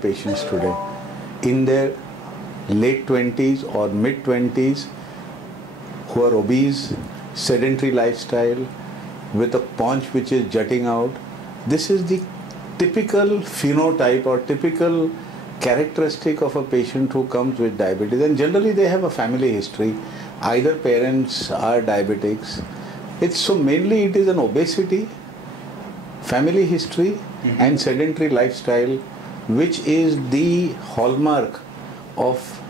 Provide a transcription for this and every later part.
patients today in their late 20s or mid 20s who are obese, sedentary lifestyle, with a paunch which is jutting out. This is the typical phenotype or typical characteristic of a patient who comes with diabetes, and generally they have a family history. Either parents are diabetics. So mainly it is an obesity, family history, and sedentary lifestyle, which is the hallmark of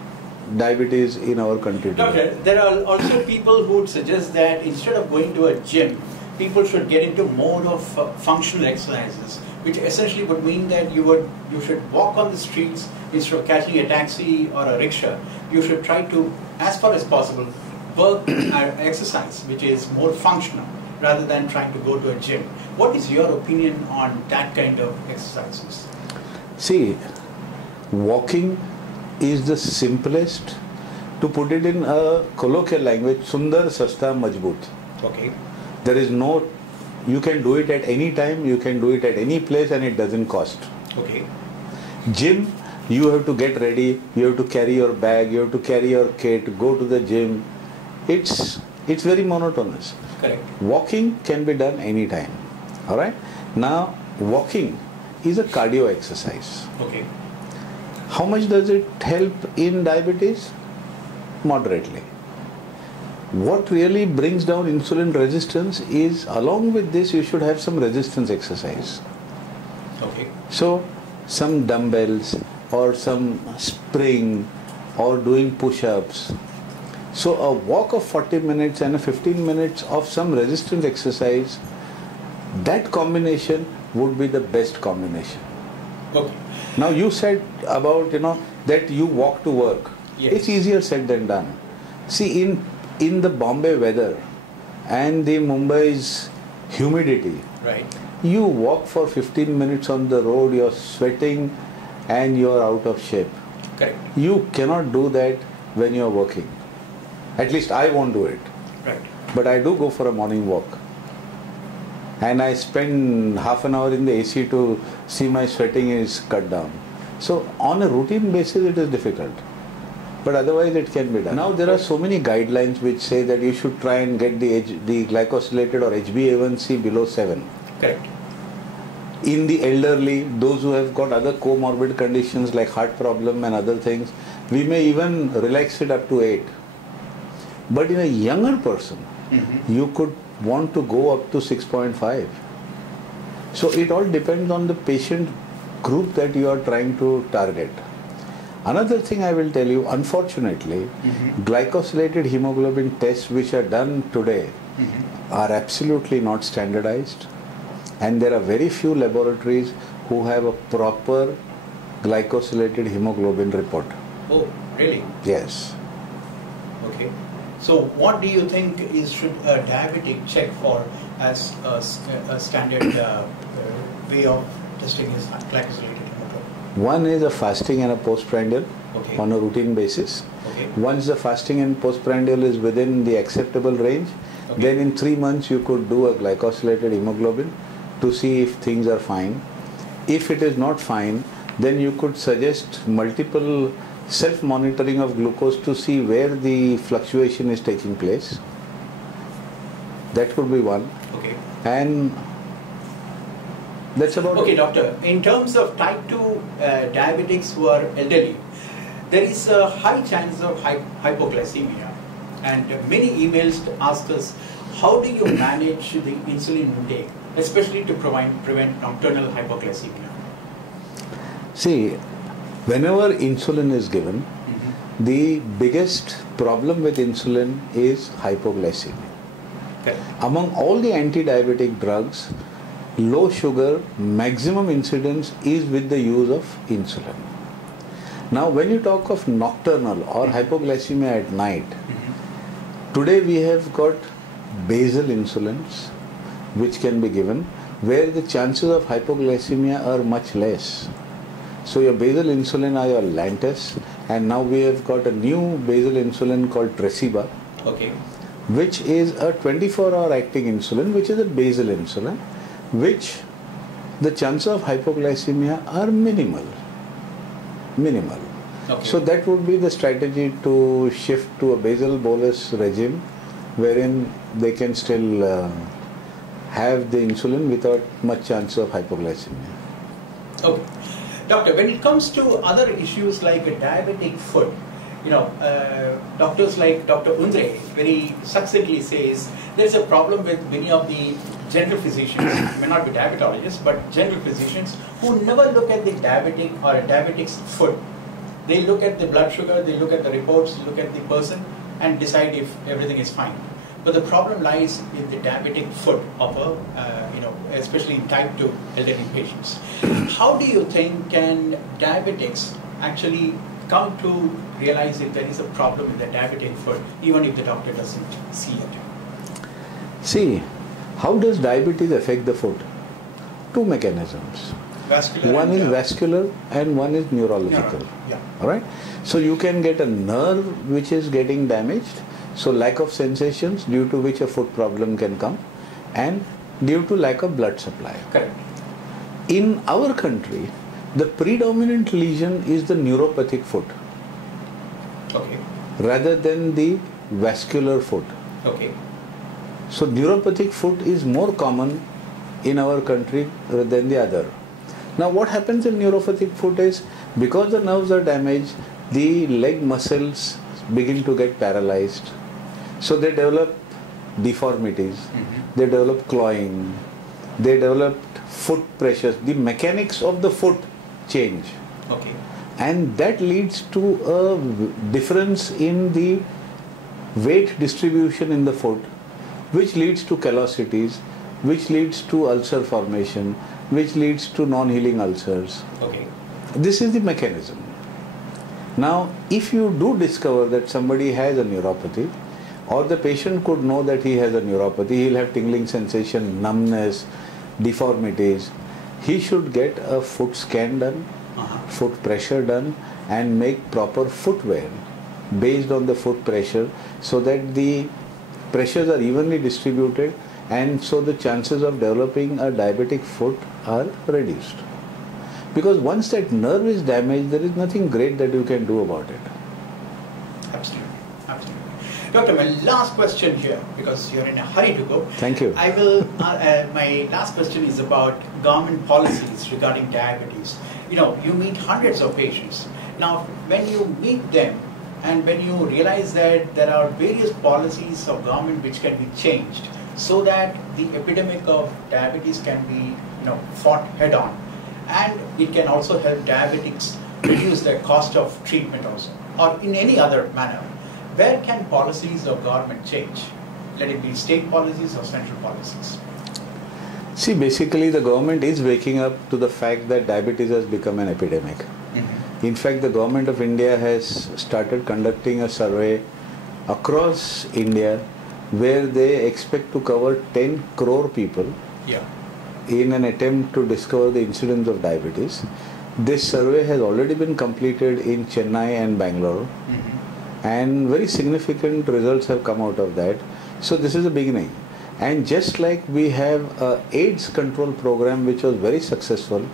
diabetes in our country today. Doctor, there are also people who would suggest that instead of going to a gym, people should get into mode of functional exercises, which essentially would mean that you should walk on the streets instead of catching a taxi or a rickshaw. You should try to, as far as possible, work exercise which is more functional rather than trying to go to a gym. What is your opinion on that kind of exercises? See, walking is the simplest. To put it in a colloquial language, sundar, sasta, majboot. Okay. There is no, you can do it at any time, you can do it at any place, and it doesn't cost. Okay. Gym, you have to get ready, you have to carry your bag, you have to carry your kit, go to the gym. It's very monotonous. Correct. Walking can be done anytime. Alright? Now, walking is a cardio exercise. Okay. How much does it help in diabetes? Moderately. What really brings down insulin resistance is, along with this, you should have some resistance exercise. Okay. So, some dumbbells or some spring or doing push-ups. So, a walk of 40 minutes and a 15 minutes of some resistance exercise, that combination would be the best combination. Okay. Now, you said about, that you walk to work. Yes. It's easier said than done. See, in the Bombay weather and the Mumbai's humidity, right, you walk for 15 minutes on the road, you're sweating and you're out of shape. correct, You cannot do that when you're working. At least I won't do it. right, But I do go for a morning walk. And I spend half an hour in the AC to see my sweating is cut down. So on a routine basis it is difficult. But otherwise it can be done. Now there are so many guidelines which say that you should try and get the glycosylated or HbA1c below 7. correct, In the elderly, those who have got other comorbid conditions like heart problem and other things, we may even relax it up to 8. But in a younger person, you could want to go up to 6.5. So it all depends on the patient group that you are trying to target. Another thing I will tell you, unfortunately, glycosylated hemoglobin tests which are done today are absolutely not standardized, and there are very few laboratories who have a proper glycosylated hemoglobin report. Oh, really? Yes. Okay. So what do you think should a diabetic check for as a standard way of testing his glycosylated hemoglobin? One is a fasting and a postprandial Okay. on a routine basis. Okay. Once the fasting and postprandial is within the acceptable range, Okay. then in 3 months you could do a glycosylated hemoglobin to see if things are fine. If it is not fine, then you could suggest multiple self-monitoring of glucose to see where the fluctuation is taking place. That could be one. Okay. And that's about Okay, it. doctor. In terms of type 2 diabetics who are elderly, there is a high chance of hypoglycemia, and many emails ask us, how do you manage the insulin intake, especially to prevent nocturnal hypoglycemia? See, whenever insulin is given, the biggest problem with insulin is hypoglycemia. Okay. Among all the anti-diabetic drugs, low sugar maximum incidence is with the use of insulin. Now when you talk of nocturnal or hypoglycemia at night, today we have got basal insulins which can be given, where the chances of hypoglycemia are much less. So your basal insulin are your Lantus, and now we have got a new basal insulin called Tresiba, Okay. which is a 24-hour acting insulin, which is a basal insulin, which the chances of hypoglycemia are minimal. minimal. Okay. So that would be the strategy to shift to a basal bolus regime, wherein they can still have the insulin without much chance of hypoglycemia. Okay. Doctor, when it comes to other issues like a diabetic foot, doctors like Dr. Undre very succinctly says there's a problem with many of the general physicians, may not be diabetologists, but general physicians who never look at the diabetic or a diabetic's foot. They look at the blood sugar, they look at the reports, look at the person and decide if everything is fine. But the problem lies in the diabetic foot of especially in type 2 elderly patients. How do you think can diabetics actually come to realize if there is a problem with the diabetic foot, even if the doctor doesn't see it? See, how does diabetes affect the foot? Two mechanisms. Vascular. One is vascular and one is neurological. Yeah. Alright? So you can get a nerve which is getting damaged, so lack of sensations due to which a foot problem can come, and due to lack of blood supply. Correct. In our country, the predominant lesion is the neuropathic foot Okay. rather than the vascular foot. Okay. So neuropathic foot is more common in our country than the other. Now what happens in neuropathic foot is, because the nerves are damaged, the leg muscles begin to get paralyzed. So they develop deformities, they develop clawing, they develop foot pressures. The mechanics of the foot change. Okay. And that leads to a difference in the weight distribution in the foot, which leads to callosities, which leads to ulcer formation, which leads to non-healing ulcers. Okay. This is the mechanism. Now, if you do discover that somebody has a neuropathy, or the patient could know that he has a neuropathy, he'll have tingling sensation, numbness, deformities, he should get a foot scan done, foot pressure done, and make proper footwear based on the foot pressure, so that the pressures are evenly distributed, and so the chances of developing a diabetic foot are reduced. Because once that nerve is damaged, there is nothing great that you can do about it. Absolutely. Absolutely. Doctor, my last question here, because you're in a hurry to go. Thank you. I will. My last question is about government policies regarding diabetes. You meet hundreds of patients. Now, when you meet them, and when you realize that there are various policies of government which can be changed, so that the epidemic of diabetes can be, fought head on, and it can also help diabetics reduce their cost of treatment also, or in any other manner. Where can policies of government change? Let it be state policies or central policies. See, basically the government is waking up to the fact that diabetes has become an epidemic. In fact, the government of India has started conducting a survey across India where they expect to cover 10 crore people in an attempt to discover the incidence of diabetes. This survey has already been completed in Chennai and Bangalore, and very significant results have come out of that. So this is a beginning. And just like we have a AIDS control program which was very successful,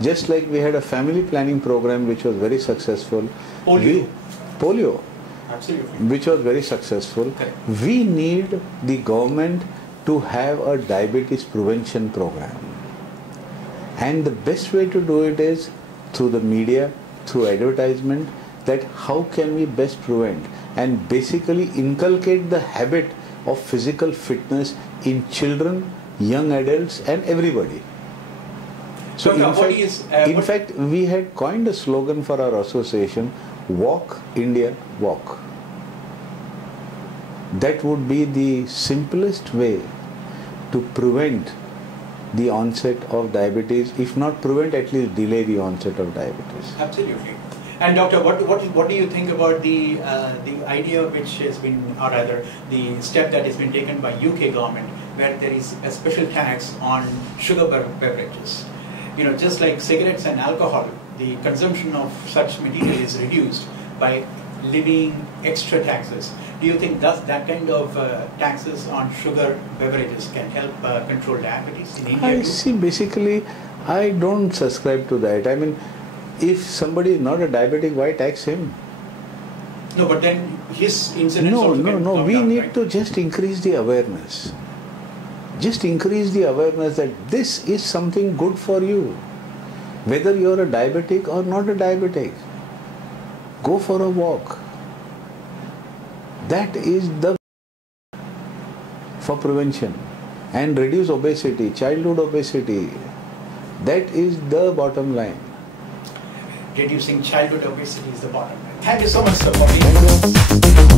just like we had a family planning program which was very successful, polio, absolutely, which was very successful, correct. We need the government to have a diabetes prevention program. And the best way to do it is through the media, through advertisement, that how can we best prevent and basically inculcate the habit of physical fitness in children, young adults and everybody. So in fact, we had coined a slogan for our association, Walk India Walk. That would be the simplest way to prevent the onset of diabetes, if not prevent, at least delay the onset of diabetes. Absolutely. And doctor, what do you think about the idea which has been, or rather the step that has been taken by UK government, where there is a special tax on sugar beverages? Just like cigarettes and alcohol, the consumption of such material is reduced by levying extra taxes. Do you think that kind of taxes on sugar beverages can help control diabetes in India? I see, basically, I don't subscribe to that. I mean, If somebody is not a diabetic, why tax him? No, but then his incidence No, also no, can no. come We down, need right? to just increase the awareness. Just increase the awareness that this is something good for you. Whether you're a diabetic or not a diabetic, go for a walk. That is the for prevention and reduce obesity, childhood obesity. That is the bottom line. Reducing childhood obesity is the bottom line. Thank you so much, sir, for being with us.